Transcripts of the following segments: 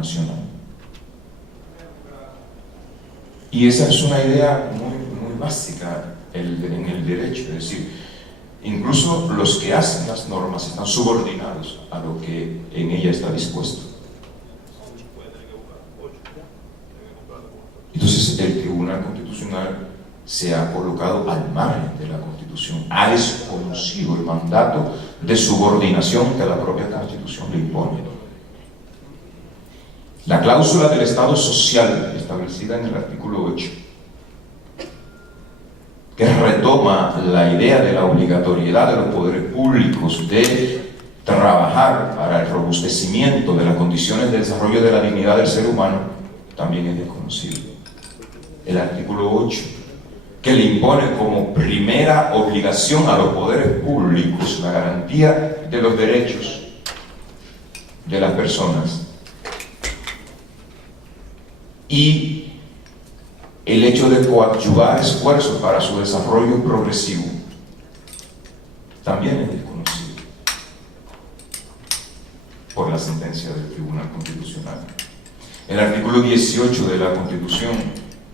internacional. Y esa es una idea muy básica en el derecho, es decir, incluso los que hacen las normas están subordinados a lo que en ella está dispuesto. Entonces el Tribunal Constitucional se ha colocado al margen de la Constitución, ha desconocido el mandato de subordinación que la propia Constitución le impone. La cláusula del Estado social, establecida en el artículo 8, que retoma la idea de la obligatoriedad de los poderes públicos de trabajar para el robustecimiento de las condiciones de desarrollo de la dignidad del ser humano, también es desconocido. El artículo 8, que le impone como primera obligación a los poderes públicos la garantía de los derechos de las personas y el hecho de coadyuvar esfuerzos para su desarrollo progresivo, también es desconocido por la sentencia del Tribunal Constitucional. El artículo 18 de la Constitución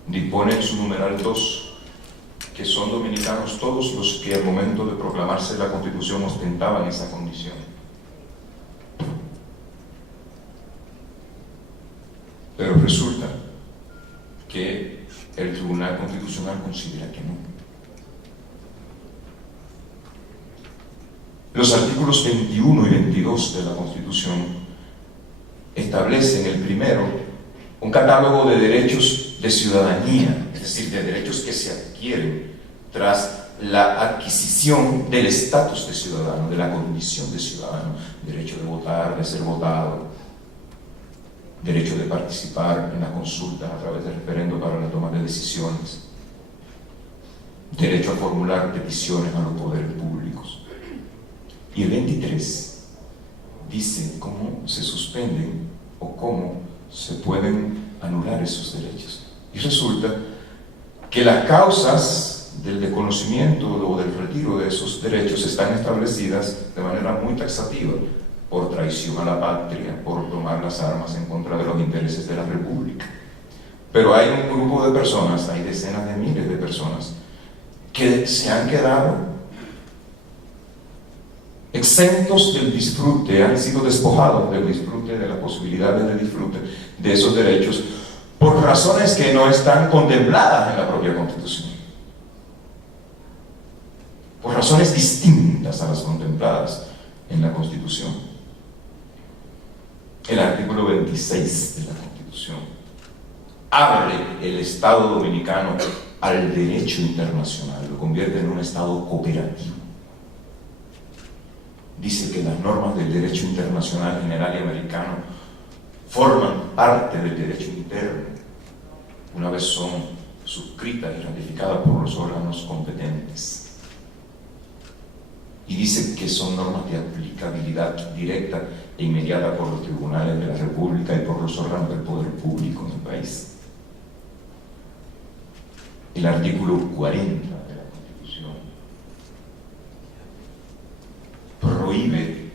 dispone en su numeral 2 que son dominicanos todos los que al momento de proclamarse la Constitución ostentaban esa condición. Pero resulta que el Tribunal Constitucional considera que no. Los artículos 21 y 22 de la Constitución establecen, el primero, un catálogo de derechos de ciudadanía, es decir, de derechos que se adquieren tras la adquisición del estatus de ciudadano, de la condición de ciudadano, derecho de votar, de ser votado, derecho de participar en las consultas a través del referendo para la toma de decisiones, derecho a formular peticiones a los poderes públicos. Y el 23 dice cómo se suspenden o cómo se pueden anular esos derechos. Y resulta que las causas del desconocimiento o del retiro de esos derechos están establecidas de manera muy taxativa: por traición a la patria, por tomar las armas en contra de los intereses de la República. Pero hay un grupo de personas, hay decenas de miles de personas que se han quedado exentos del disfrute, han sido despojados del disfrute, de las posibilidades de disfrute de esos derechos, por razones que no están contempladas en la propia Constitución, por razones distintas a las contempladas en la Constitución. El artículo 26 de la Constitución abre el Estado dominicano al derecho internacional, lo convierte en un Estado cooperativo. Dice que las normas del derecho internacional general y americano forman parte del derecho interno una vez son suscritas y ratificadas por los órganos competentes. Y dice que son normas de aplicabilidad directa e inmediata por los tribunales de la República y por los órganos del poder público en el país. El artículo 40 de la Constitución prohíbe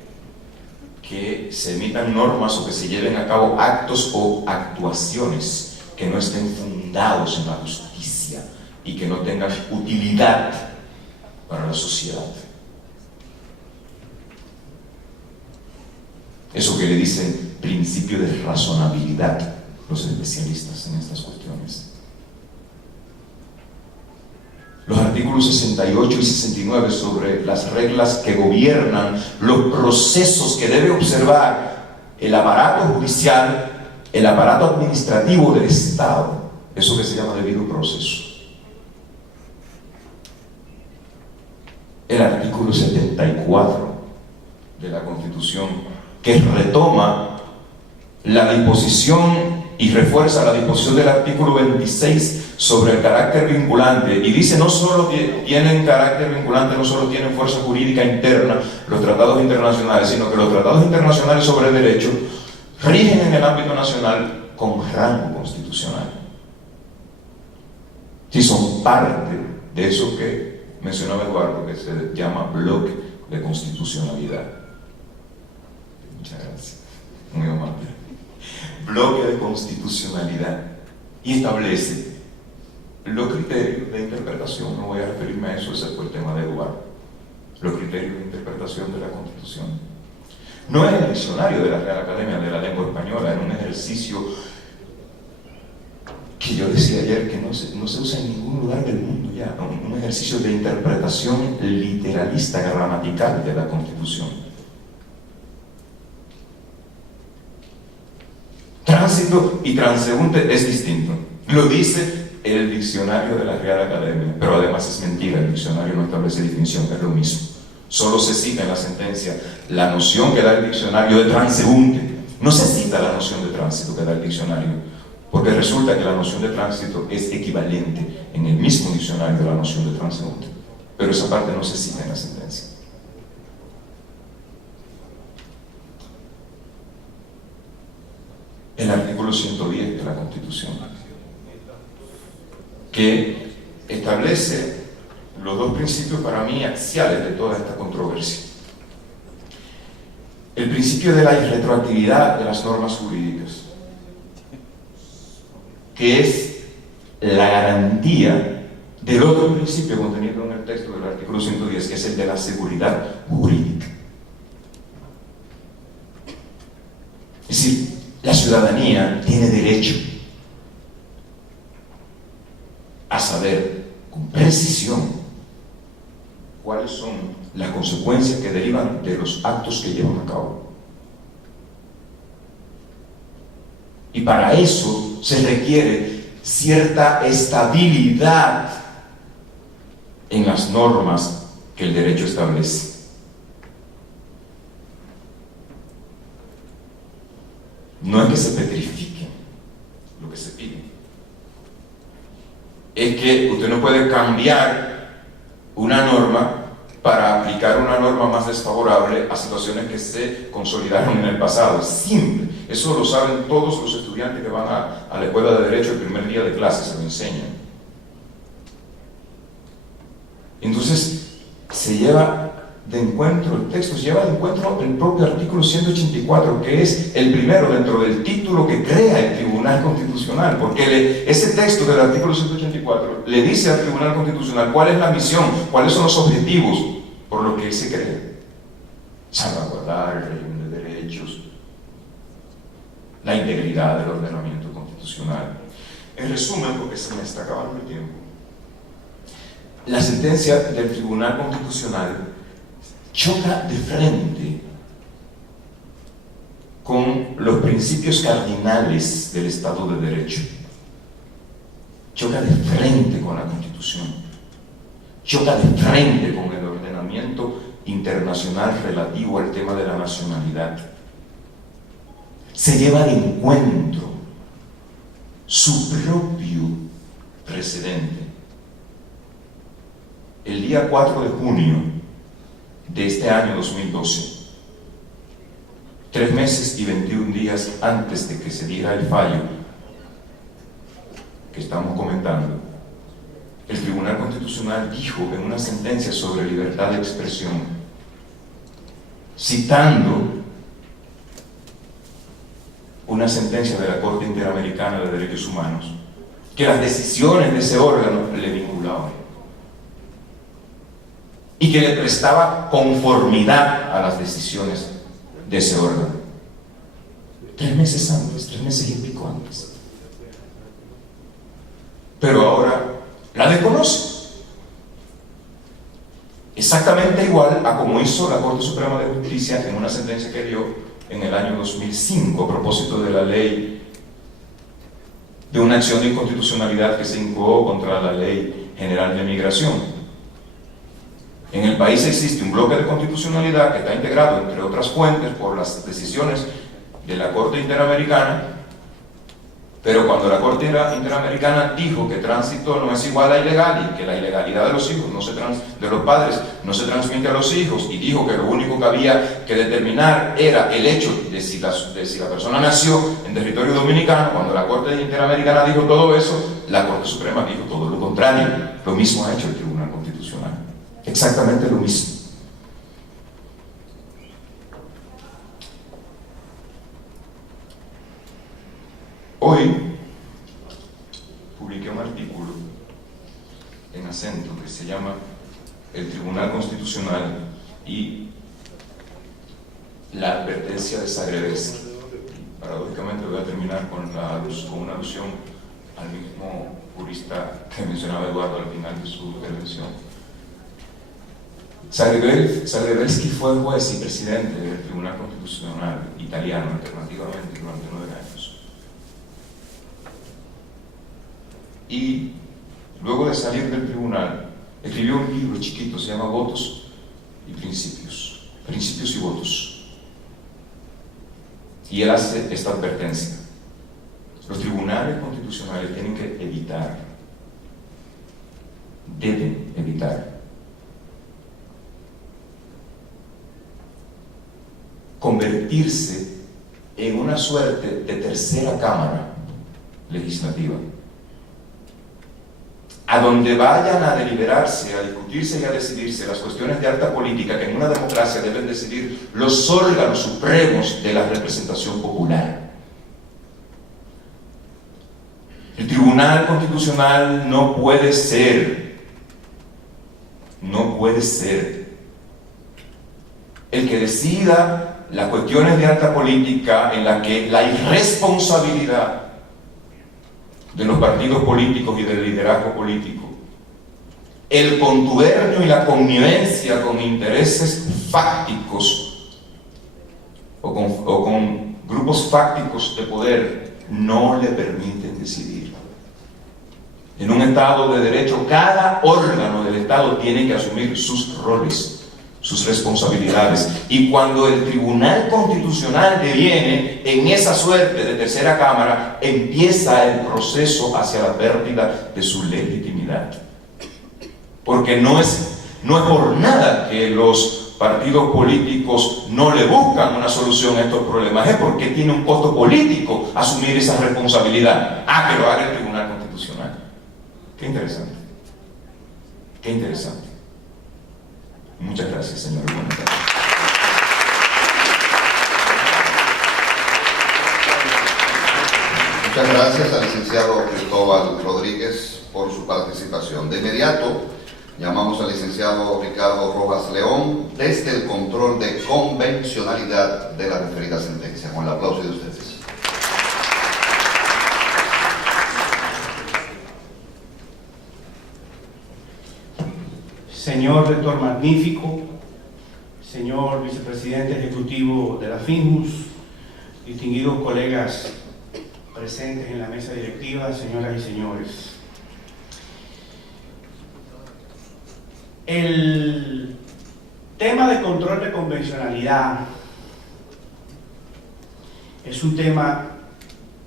que se emitan normas o que se lleven a cabo actos o actuaciones que no estén fundados en la justicia y que no tengan utilidad para la sociedad. Eso que le dicen principio de razonabilidad los especialistas en estas cuestiones. Los artículos 68 y 69 sobre las reglas que gobiernan los procesos que debe observar el aparato judicial, el aparato administrativo del Estado, eso que se llama debido proceso. El artículo 74 de la Constitución, que retoma la disposición y refuerza la disposición del artículo 26 sobre el carácter vinculante, y dice no solo tienen carácter vinculante, no solo tienen fuerza jurídica interna los tratados internacionales, sino que los tratados internacionales sobre el derecho rigen en el ámbito nacional con rango constitucional. Sí, son parte de eso que mencionaba Eduardo, que se llama bloque de constitucionalidad. Muchas gracias, muy amable. bloque de constitucionalidad y establece los criterios de interpretación. No voy a referirme a eso, ese fue el tema de Eduardo. Los criterios de interpretación de la Constitución. No es el diccionario de la Real Academia de la Lengua Española, era un ejercicio que yo decía ayer que no se usa en ningún lugar del mundo ya, un ejercicio de interpretación literalista, gramatical de la Constitución. Tránsito y transeúnte es distinto. Lo dice el diccionario de la Real Academia, pero además es mentira, el diccionario no establece definición, es lo mismo. Solo se cita en la sentencia la noción que da el diccionario de transeúnte. No se cita la noción de tránsito que da el diccionario, porque resulta que la noción de tránsito es equivalente en el mismo diccionario de la noción de transeúnte, pero esa parte no se cita en la sentencia. El artículo 110 de la Constitución, que establece los dos principios para mí axiales de toda esta controversia. El principio de la irretroactividad de las normas jurídicas, que es la garantía del otro principio contenido en el texto del artículo 110, que es el de la seguridad jurídica. Es decir, la ciudadanía tiene derecho a saber con precisión cuáles son las consecuencias que derivan de los actos que llevan a cabo. Y para eso se requiere cierta estabilidad en las normas que el derecho establece. No es que se petrifiquen lo que se pide, es que usted no puede cambiar una norma para aplicar una norma más desfavorable a situaciones que se consolidaron en el pasado. Es simple. Eso lo saben todos los estudiantes que van a la escuela de Derecho el primer día de clase, se lo enseñan. Entonces, se lleva de encuentro el texto, se lleva de encuentro el propio artículo 184, que es el primero dentro del título que crea el Tribunal Constitucional, porque ese texto del artículo 184 le dice al Tribunal Constitucional cuál es la misión, cuáles son los objetivos por los que él se crea: salvaguardar el régimen de derechos, la integridad del ordenamiento constitucional. En resumen, porque se me está acabando el tiempo, la sentencia del Tribunal Constitucional choca de frente con los principios cardinales del Estado de Derecho, choca de frente con la Constitución, choca de frente con el ordenamiento internacional relativo al tema de la nacionalidad. Se lleva de encuentro su propio precedente. El día 4 de junio de este año 2012, 3 meses y 21 días antes de que se diera el fallo que estamos comentando, el Tribunal Constitucional dijo en una sentencia sobre libertad de expresión, citando una sentencia de la Corte Interamericana de Derechos Humanos, que las decisiones de ese órgano le vinculaban y que le prestaba conformidad a las decisiones de ese órgano. 3 meses antes, 3 meses y pico antes. Pero ahora la desconoce. Exactamente igual a como hizo la Corte Suprema de Justicia en una sentencia que dio en el año 2005 a propósito de la ley, de una acción de inconstitucionalidad que se incoó contra la Ley General de Migración. En el país existe un bloque de constitucionalidad que está integrado, entre otras fuentes, por las decisiones de la Corte Interamericana, pero cuando la Corte Interamericana dijo que tránsito no es igual a ilegal y que la ilegalidad de los hijos de los padres no se transmite a los hijos, y dijo que lo único que había que determinar era el hecho de si la persona nació en territorio dominicano, cuando la Corte Interamericana dijo todo eso, la Corte Suprema dijo todo lo contrario. Lo mismo ha hecho el Tribunal Constitucional. Exactamente lo mismo. Hoy publiqué un artículo en Acento que se llama El Tribunal Constitucional y la advertencia de Zagrebelsky. Paradójicamente voy a terminar con una alusión al mismo jurista que mencionaba Eduardo al final de su intervención. Zagrebelsky fue juez y presidente del Tribunal Constitucional italiano alternativamente durante 9 años. Y luego de salir del tribunal, escribió un libro chiquito, se llama Votos y Principios, Principios y Votos. Y él hace esta advertencia: los tribunales constitucionales tienen que evitar, deben evitar, convertirse en una suerte de tercera cámara legislativa, a donde vayan a deliberarse, a discutirse y a decidirse las cuestiones de alta política que en una democracia deben decidir los órganos supremos de la representación popular. El Tribunal Constitucional no puede ser el que decida las cuestiones de alta política en la que la irresponsabilidad de los partidos políticos y del liderazgo político, el contubernio y la connivencia con intereses fácticos o con grupos fácticos de poder no le permiten decidir. En un Estado de Derecho, cada órgano del Estado tiene que asumir sus roles, sus responsabilidades, y cuando el Tribunal Constitucional deviene en esa suerte de tercera cámara, empieza el proceso hacia la pérdida de su legitimidad. Porque no es por nada que los partidos políticos no le buscan una solución a estos problemas, es porque tiene un costo político asumir esa responsabilidad. Que lo haga el Tribunal Constitucional. Qué interesante. Qué interesante. Muchas gracias, señor. Muchas gracias al licenciado Cristóbal Rodríguez por su participación. De inmediato, llamamos al licenciado Ricardo Rojas León desde el control de convencionalidad de la referida sentencia. Con el aplauso de ustedes. Señor rector magnífico, señor vicepresidente ejecutivo de la FINJUS, distinguidos colegas presentes en la mesa directiva, señoras y señores. El tema de control de convencionalidad es un tema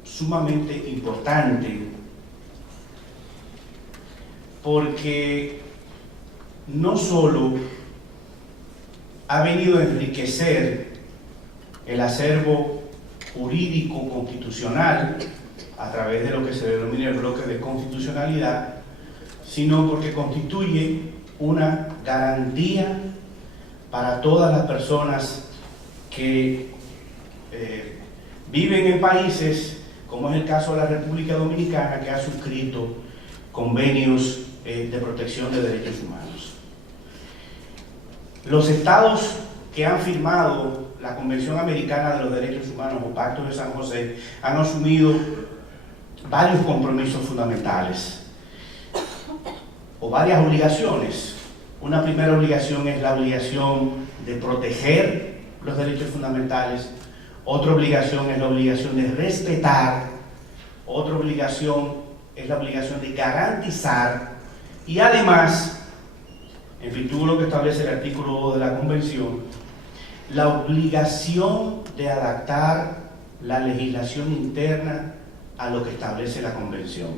sumamente importante porque no solo ha venido a enriquecer el acervo jurídico constitucional a través de lo que se denomina el bloque de constitucionalidad, sino porque constituye una garantía para todas las personas que viven en países, como es el caso de la República Dominicana, que ha suscrito convenios de protección de derechos humanos. Los estados que han firmado la Convención Americana de los Derechos Humanos o Pacto de San José han asumido varios compromisos fundamentales o varias obligaciones. Una primera obligación es la obligación de proteger los derechos fundamentales, otra obligación es la obligación de respetar, otra obligación es la obligación de garantizar y además, en virtud de lo que establece el artículo 2 de la Convención, la obligación de adaptar la legislación interna a lo que establece la Convención.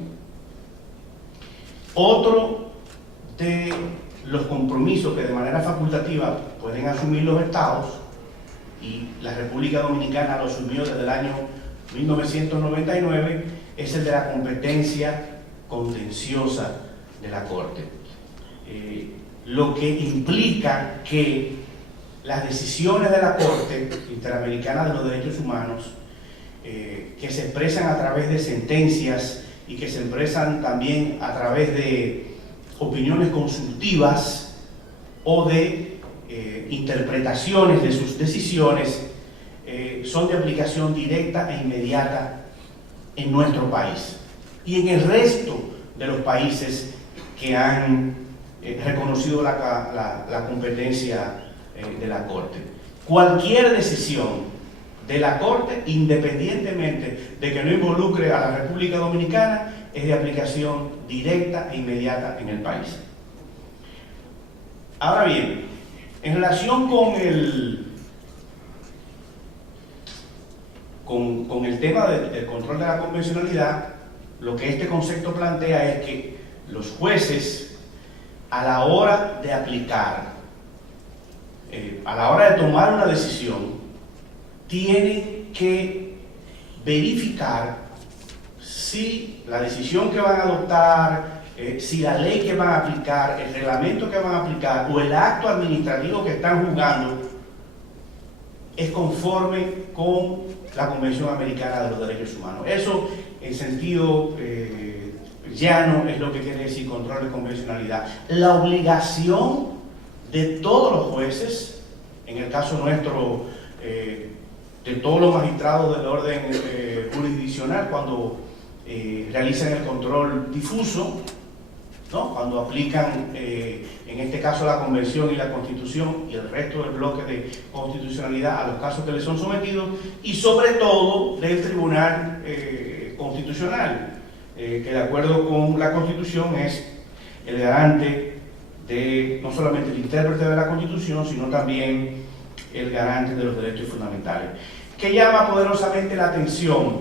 Otro de los compromisos que de manera facultativa pueden asumir los estados, y la República Dominicana lo asumió desde el año 1999, es el de la competencia contenciosa de la Corte. Lo que implica que las decisiones de la Corte Interamericana de los Derechos Humanos que se expresan a través de sentencias y que se expresan también a través de opiniones consultivas o de interpretaciones de sus decisiones, son de aplicación directa e inmediata en nuestro país y en el resto de los países que han reconocido la competencia de la Corte. Cualquier decisión de la Corte, independientemente de que no involucre a la República Dominicana, es de aplicación directa e inmediata en el país. Ahora bien, en relación con el tema del control de la convencionalidad, lo que este concepto plantea es que los jueces, a la hora de aplicar, a la hora de tomar una decisión, tienen que verificar si la decisión que van a adoptar, si la ley que van a aplicar, el reglamento que van a aplicar o el acto administrativo que están juzgando es conforme con la Convención Americana de los Derechos Humanos. Eso, en sentido llano, es lo que quiere decir control de convencionalidad. La obligación de todos los jueces, en el caso nuestro, de todos los magistrados del orden jurisdiccional, cuando realizan el control difuso, ¿no? Cuando aplican, en este caso, la Convención y la Constitución y el resto del bloque de constitucionalidad a los casos que les son sometidos, y sobre todo del Tribunal Constitucional, que de acuerdo con la Constitución es el garante de, no solamente el intérprete de la Constitución, sino también el garante de los derechos fundamentales. ¿Qué llama poderosamente la atención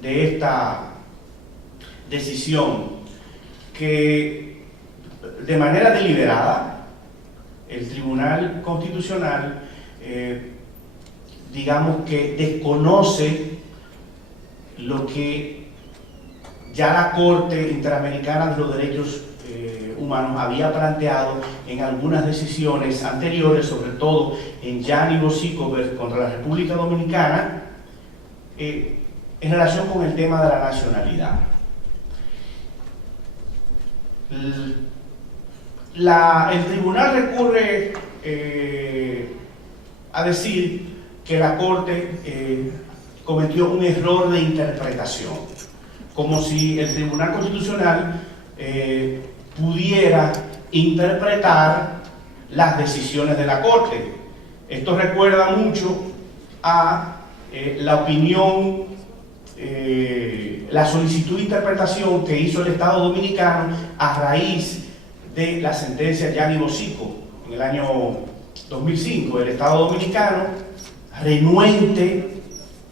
de esta decisión? Que de manera deliberada el Tribunal Constitucional, digamos que desconoce lo que ya la Corte Interamericana de los Derechos Humanos había planteado en algunas decisiones anteriores, sobre todo en Gianni Bosico contra la República Dominicana, en relación con el tema de la nacionalidad. El tribunal recurre a decir que la Corte cometió un error de interpretación, como si el Tribunal Constitucional pudiera interpretar las decisiones de la Corte. Esto recuerda mucho a la opinión, la solicitud de interpretación que hizo el Estado Dominicano a raíz de la sentencia Gianni Bosico en el año 2005. El Estado Dominicano, renuente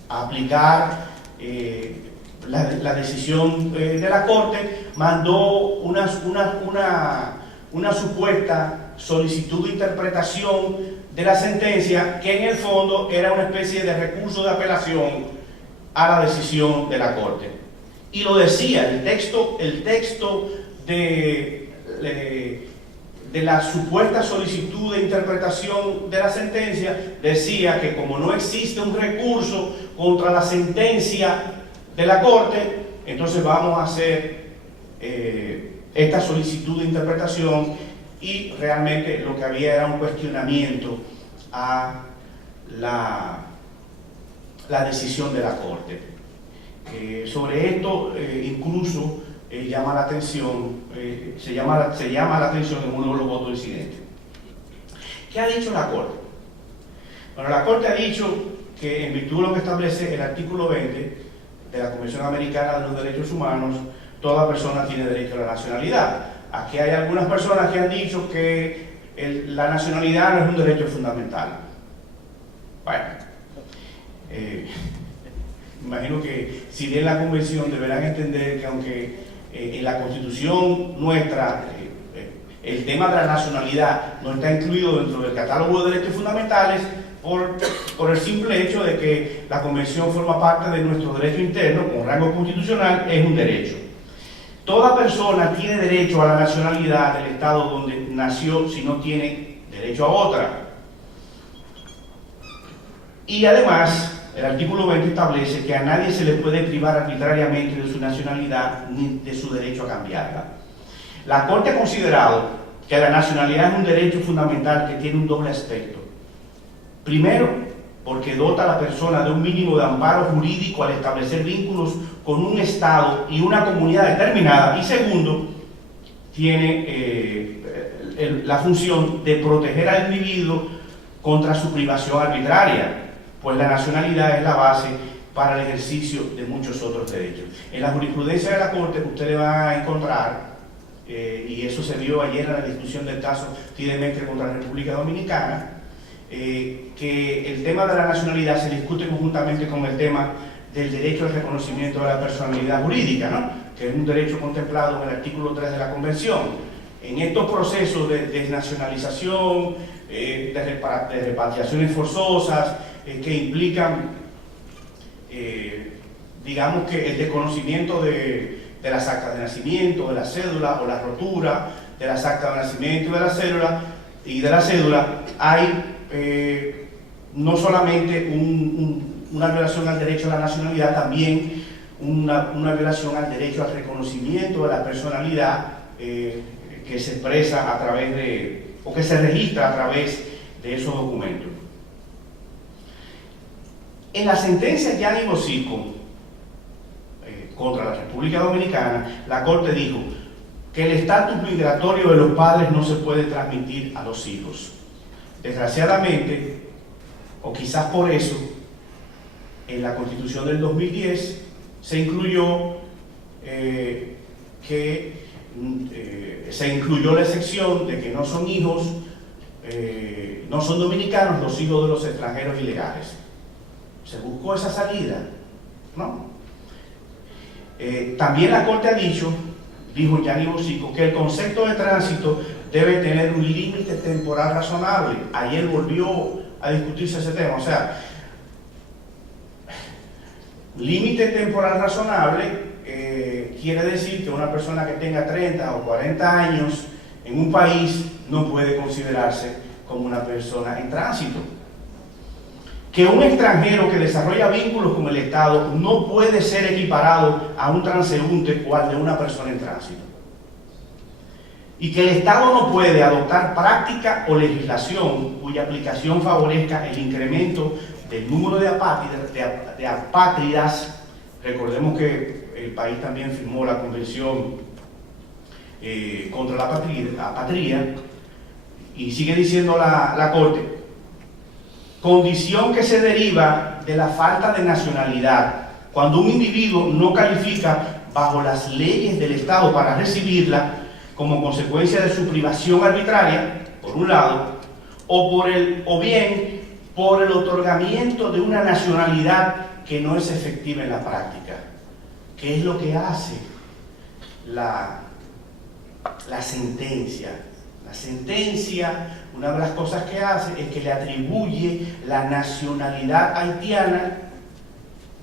a aplicar la decisión de la Corte, mandó una supuesta solicitud de interpretación de la sentencia, que en el fondo era una especie de recurso de apelación a la decisión de la Corte. Y lo decía, el texto de la supuesta solicitud de interpretación de la sentencia decía que como no existe un recurso contra la sentencia de la Corte, entonces vamos a hacer esta solicitud de interpretación, y realmente lo que había era un cuestionamiento a la decisión de la Corte. Sobre esto incluso llama la atención, se llama la atención en uno de los votos disidentes. ¿Qué ha dicho la Corte? Bueno, la Corte ha dicho que en virtud de lo que establece el artículo 20 de la Convención Americana de los Derechos Humanos, toda persona tiene derecho a la nacionalidad. Aquí hay algunas personas que han dicho que la nacionalidad no es un derecho fundamental. Bueno, imagino que si leen la Convención deberán entender que aunque en la Constitución nuestra el tema de la nacionalidad no está incluido dentro del catálogo de derechos fundamentales, por el simple hecho de que la Convención forma parte de nuestro derecho interno con rango constitucional, es un derecho. Toda persona tiene derecho a la nacionalidad del Estado donde nació, si no tiene derecho a otra. Y además, El artículo 20 establece que a nadie se le puede privar arbitrariamente de su nacionalidad ni de su derecho a cambiarla. La Corte ha considerado que la nacionalidad es un derecho fundamental que tiene un doble aspecto. Primero, porque dota a la persona de un mínimo de amparo jurídico al establecer vínculos con un Estado y una comunidad determinada. Y segundo, tiene la función de proteger al individuo contra su privación arbitraria, pues la nacionalidad es la base para el ejercicio de muchos otros derechos. En la jurisprudencia de la Corte ustedes van a encontrar, y eso se vio ayer en la discusión del caso Tidemestre contra la República Dominicana, que el tema de la nacionalidad se discute conjuntamente con el tema del derecho al reconocimiento de la personalidad jurídica, ¿no? Que es un derecho contemplado en el artículo 3 de la Convención. En estos procesos de desnacionalización, de repatriaciones forzosas, que implican, digamos que el desconocimiento de las actas de nacimiento, de la cédula, o la rotura de las actas de nacimiento y de la cédula, hay no solamente una violación al derecho a la nacionalidad, también una violación al derecho al reconocimiento de la personalidad que se expresa a través o que se registra a través de esos documentos. En la sentencia Gianni Bosico contra la República Dominicana, la Corte dijo que el estatus migratorio de los padres no se puede transmitir a los hijos. Desgraciadamente, o quizás por eso, en la Constitución del 2010 se incluyó la excepción de que no son hijos, no son dominicanos los hijos de los extranjeros ilegales. Se buscó esa salida, ¿no? También la Corte ha dijo Gianni Bosico, que el concepto de tránsito debe tener un límite temporal razonable. Ayer volvió a discutirse ese tema, o sea, límite temporal razonable quiere decir que una persona que tenga 30 o 40 años en un país no puede considerarse como una persona en tránsito. Que un extranjero que desarrolla vínculos con el Estado no puede ser equiparado a un transeúnte o al de una persona en tránsito. Y que el Estado no puede adoptar práctica o legislación cuya aplicación favorezca el incremento del número de apátridas. Recordemos que el país también firmó la Convención contra la apatría, y sigue diciendo la Corte, condición que se deriva de la falta de nacionalidad, cuando un individuo no califica bajo las leyes del Estado para recibirla, como consecuencia de su privación arbitraria, por un lado, o bien por el otorgamiento de una nacionalidad que no es efectiva en la práctica. ¿Qué es lo que hace la sentencia? La sentencia, una de las cosas que hace es que le atribuye la nacionalidad haitiana,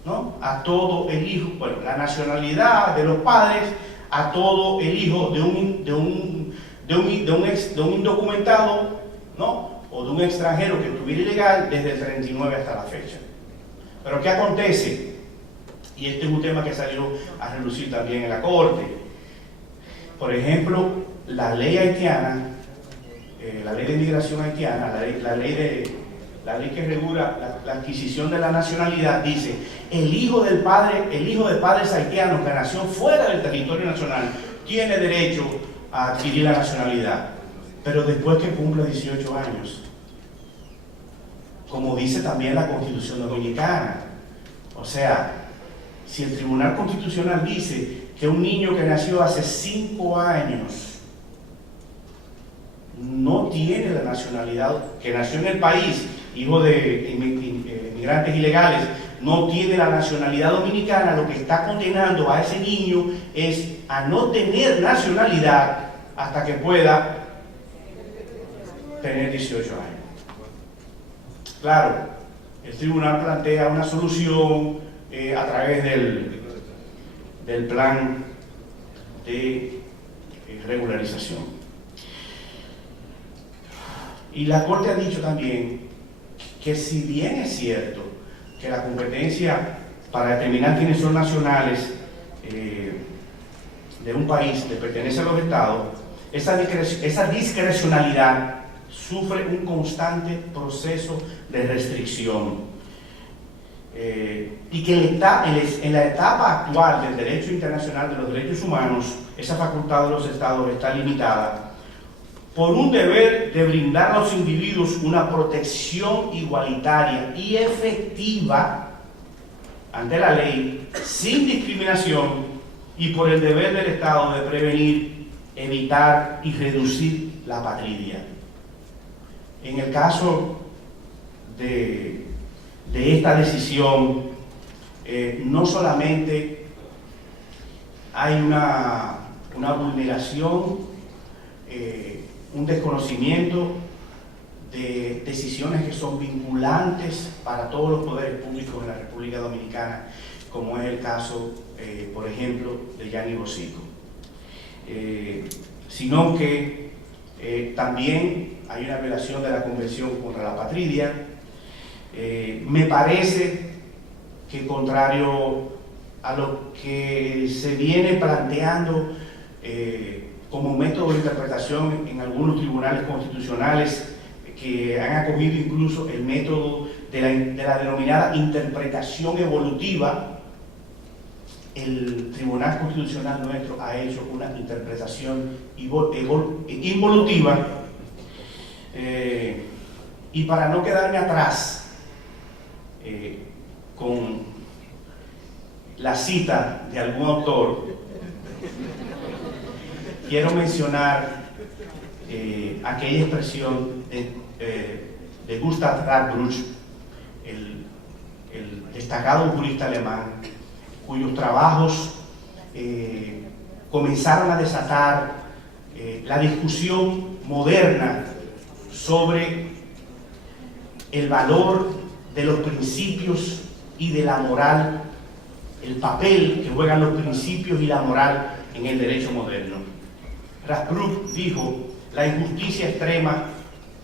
¿no?, a todo el hijo, bueno, la nacionalidad de los padres a todo el hijo de un indocumentado, ¿no?, o de un extranjero que estuviera ilegal desde el 39 hasta la fecha. Pero ¿qué acontece? Y este es un tema que salió a relucir también en la Corte. Por ejemplo, la ley haitiana, la ley de inmigración haitiana, la ley que regula la adquisición de la nacionalidad, dice: el hijo de padres haitianos que nació fuera del territorio nacional tiene derecho a adquirir la nacionalidad, pero después que cumple 18 años, como dice también la Constitución dominicana. O sea, si el Tribunal Constitucional dice que un niño que nació hace 5 años no tiene la nacionalidad, que nació en el país, hijo de inmigrantes ilegales, no tiene la nacionalidad dominicana, lo que está condenando a ese niño es a no tener nacionalidad hasta que pueda tener 18 años. Claro, el tribunal plantea una solución a través del plan de regularización. Y la Corte ha dicho también que si bien es cierto que la competencia para determinar quiénes son nacionales de un país que pertenece a los estados, esa discrecionalidad sufre un constante proceso de restricción. Y que en la etapa actual del derecho internacional de los derechos humanos, esa facultad de los estados está limitada por un deber de brindar a los individuos una protección igualitaria y efectiva ante la ley, sin discriminación, y por el deber del Estado de prevenir, evitar y reducir la apatridia. En el caso de esta decisión, no solamente hay una vulneración, un desconocimiento de decisiones que son vinculantes para todos los poderes públicos en la República Dominicana, como es el caso, por ejemplo, de Gianni Bosico, sino que también hay una violación de la Convención contra la Apatridia. Me parece que, contrario a lo que se viene planteando como método de interpretación en algunos tribunales constitucionales, que han acogido incluso el método de la denominada interpretación evolutiva, el Tribunal Constitucional nuestro ha hecho una interpretación involutiva, y para no quedarme atrás con la cita de algún autor, quiero mencionar aquella expresión de Gustav Radbruch, el destacado jurista alemán, cuyos trabajos comenzaron a desatar la discusión moderna sobre el valor de los principios y de la moral, el papel que juegan los principios y la moral en el derecho moderno. Radbruch dijo: la injusticia extrema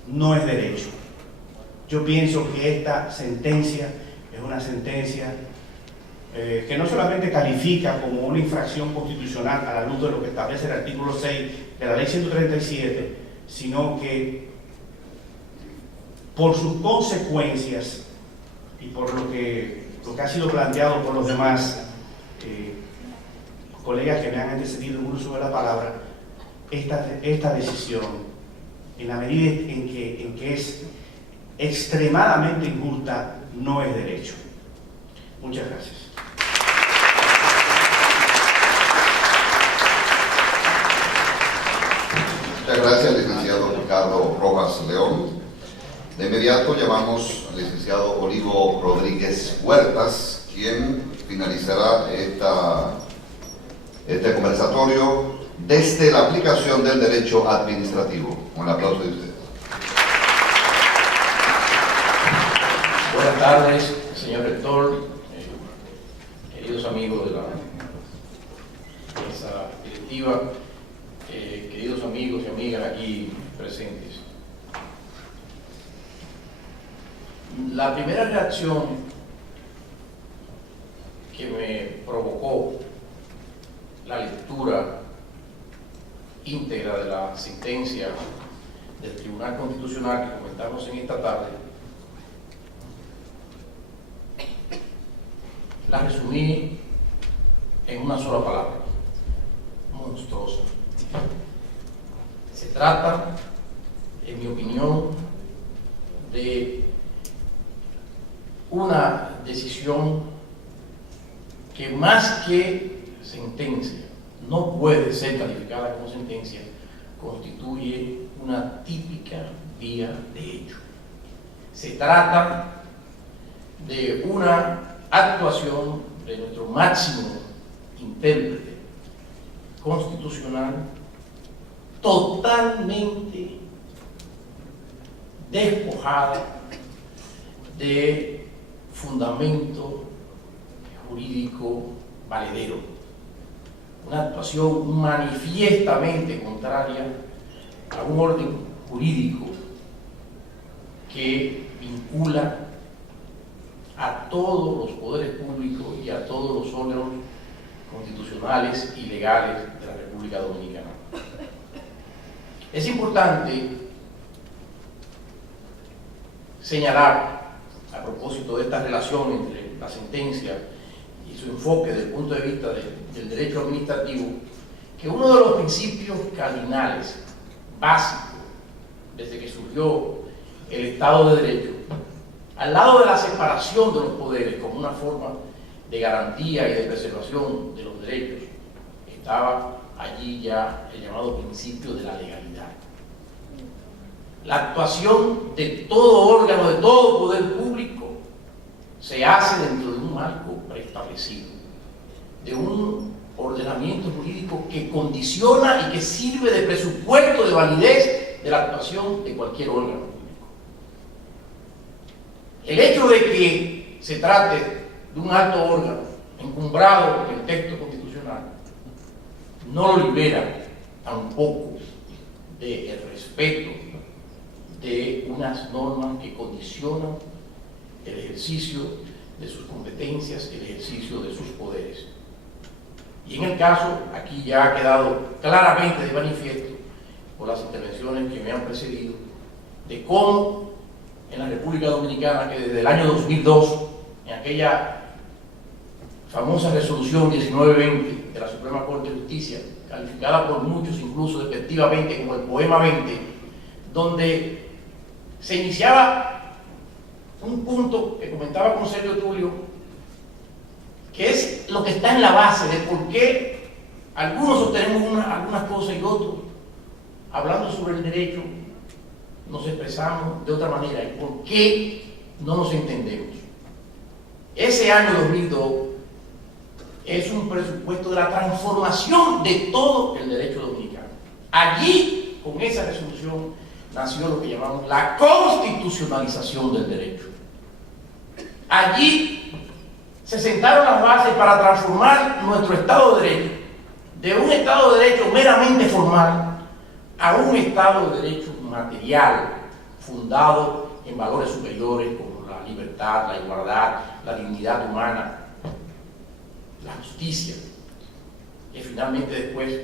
no es derecho. Yo pienso que esta sentencia es una sentencia que no solamente califica como una infracción constitucional a la luz de lo que establece el artículo 6 de la ley 137, sino que por sus consecuencias y por lo que ha sido planteado por los demás colegas que me han antecedido en el uso de la palabra, esta decisión, en la medida en que es extremadamente injusta, no es derecho. Muchas gracias. Muchas gracias, licenciado Ricardo Rojas León. De inmediato llamamos al licenciado Olivo Rodríguez Huertas, quien finalizará este conversatorio desde la aplicación del derecho administrativo. Un aplauso de ustedes. Buenas tardes, señor rector, queridos amigos de la mesa directiva, queridos amigos y amigas aquí presentes. La primera reacción que me provocó la lectura íntegra de la sentencia del Tribunal Constitucional que comentamos en esta tarde, la resumí en una sola palabra: monstruosa. Se trata, en mi opinión, de una decisión que, más que sentencia, no puede ser calificada como sentencia, constituye una típica vía de hecho. Se trata de una actuación de nuestro máximo intérprete constitucional totalmente despojada de fundamento jurídico valedero, una actuación manifiestamente contraria a un orden jurídico que vincula a todos los poderes públicos y a todos los órganos constitucionales y legales de la República Dominicana. Es importante señalar, a propósito de esta relación entre la sentencia y su enfoque desde el punto de vista del derecho administrativo, que uno de los principios cardinales, básicos, desde que surgió el Estado de Derecho, al lado de la separación de los poderes como una forma de garantía y de preservación de los derechos, estaba allí ya el llamado principio de la legalidad. La actuación de todo órgano, de todo poder público, se hace dentro de un marco preestablecido, de un ordenamiento jurídico que condiciona y que sirve de presupuesto de validez de la actuación de cualquier órgano público. El hecho de que se trate de un alto órgano encumbrado por el texto constitucional no lo libera tampoco del respeto de unas normas que condicionan el ejercicio de sus competencias, el ejercicio de sus poderes. Y en el caso, aquí ya ha quedado claramente de manifiesto por las intervenciones que me han precedido, de cómo en la República Dominicana, que desde el año 2002, en aquella famosa resolución 1920 de la Suprema Corte de Justicia, calificada por muchos incluso despectivamente como el poema 20, donde se iniciaba un punto que comentaba con Sergio Tulio, que es lo que está en la base de por qué algunos sostenemos algunas cosas y otros, hablando sobre el derecho, nos expresamos de otra manera y por qué no nos entendemos. Ese año 2002 es un presupuesto de la transformación de todo el derecho dominicano. Allí, con esa resolución, nació lo que llamamos la constitucionalización del derecho. Allí se sentaron las bases para transformar nuestro Estado de Derecho de un Estado de Derecho meramente formal a un Estado de Derecho material, fundado en valores superiores como la libertad, la igualdad, la dignidad humana, la justicia, que finalmente después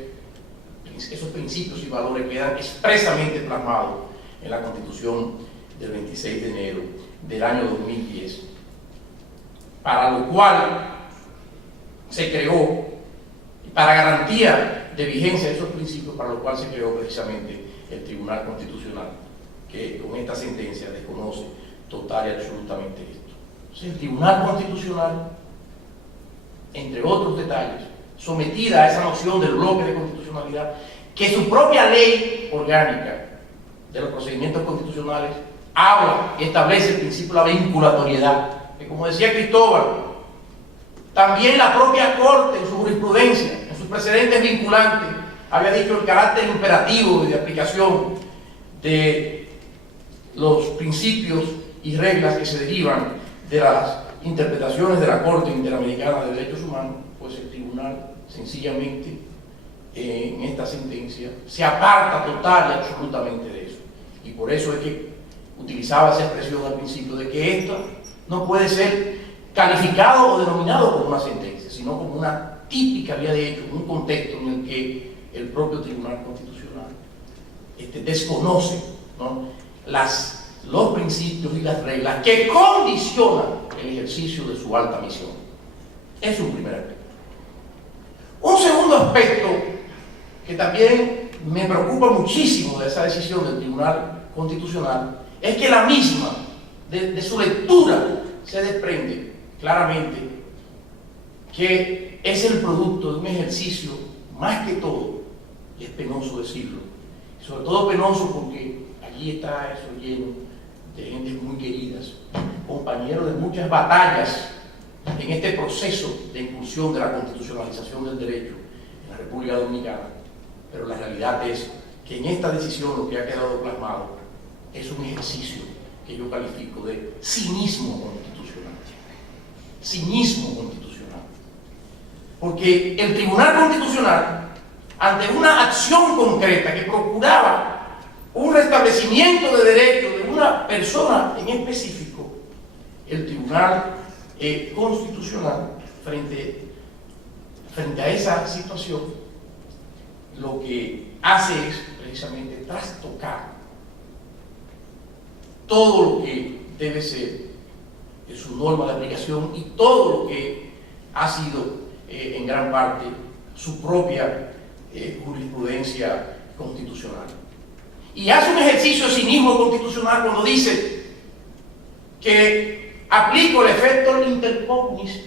esos principios y valores quedan expresamente plasmados en la Constitución del 26 de enero del año 2010, para lo cual se creó, para garantía de vigencia de esos principios, para lo cual se creó precisamente el Tribunal Constitucional, que con esta sentencia desconoce total y absolutamente esto. Entonces, el Tribunal Constitucional, entre otros detalles, sometida a esa noción del bloque de constitucionalidad, que su propia ley orgánica de los procedimientos constitucionales habla y establece el principio de la vinculatoriedad, que como decía Cristóbal, también la propia Corte en su jurisprudencia, en sus precedentes vinculantes, había dicho el carácter imperativo y de aplicación de los principios y reglas que se derivan de las interpretaciones de la Corte Interamericana de Derechos Humanos. Pues el tribunal sencillamente en esta sentencia se aparta total y absolutamente de eso. Y por eso es que utilizaba esa expresión al principio de que esto no puede ser calificado o denominado como una sentencia, sino como una típica vía de hecho, un contexto en el que el propio Tribunal Constitucional desconoce, ¿no?, los principios y las reglas que condicionan el ejercicio de su alta misión. Es un primer aspecto. Un segundo aspecto que también me preocupa muchísimo de esa decisión del Tribunal Constitucional es que la misma, de su lectura, se desprende claramente que es el producto de un ejercicio, más que todo, y es penoso decirlo, sobre todo penoso porque allí está eso lleno de gentes muy queridas, compañeros de muchas batallas en este proceso de inclusión de la constitucionalización del derecho en la República Dominicana, pero la realidad es que en esta decisión lo que ha quedado plasmado es un ejercicio que yo califico de cinismo constitucional. Cinismo constitucional. Porque el Tribunal Constitucional, ante una acción concreta que procuraba un restablecimiento de derechos de una persona en específico, el Tribunal constitucional frente a esa situación, lo que hace es precisamente trastocar todo lo que debe ser su norma de aplicación y todo lo que ha sido en gran parte su propia jurisprudencia constitucional. Y hace un ejercicio de cinismo constitucional cuando dice que aplico el efecto intercognis,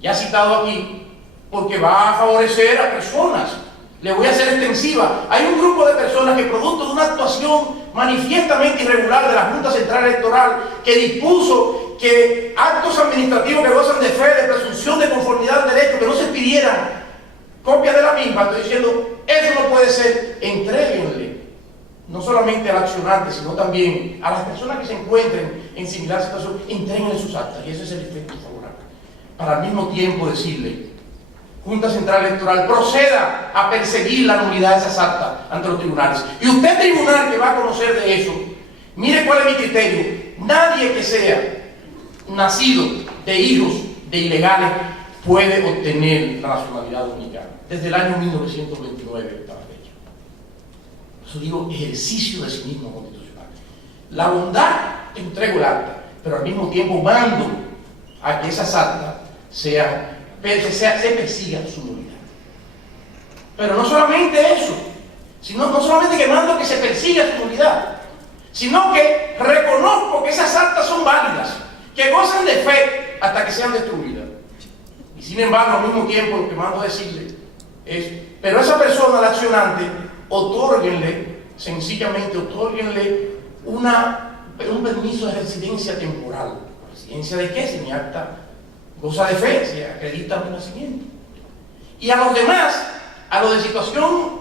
ya citado aquí, porque va a favorecer a personas. Le voy a hacer extensiva. Hay un grupo de personas que, producto de una actuación manifiestamente irregular de la Junta Central Electoral, que dispuso que actos administrativos que gozan de fe, de presunción de conformidad al derecho, que no se pidieran copias de la misma, estoy diciendo, eso no puede ser, entréguenle, no solamente al accionante, sino también a las personas que se encuentren en similar situación, entréguenle sus actas, y ese es el efecto favorable. Para al mismo tiempo decirle, Junta Central Electoral, proceda a perseguir la nulidad de esas actas ante los tribunales. Y usted, tribunal, que va a conocer de eso, mire cuál es mi criterio. Nadie que sea nacido de hijos de ilegales puede obtener la nacionalidad dominicana. Desde el año 1929 hasta la fecha. Por eso digo, ejercicio de cinismo constitucional. La bondad, entrego el acta, pero al mismo tiempo mando a que esas actas se persiga su nulidad. Pero no solamente eso, no solamente que mando que se persiga su nulidad, sino que reconozco que esas actas son válidas, que gozan de fe hasta que sean destruidas. Y sin embargo, al mismo tiempo, lo que mando a decirle es, pero a esa persona, al accionante, sencillamente otórguenle un permiso de residencia temporal. ¿Residencia de qué? Si mi acta goza de fe, se acredita mi nacimiento. Y a los demás, a los de situación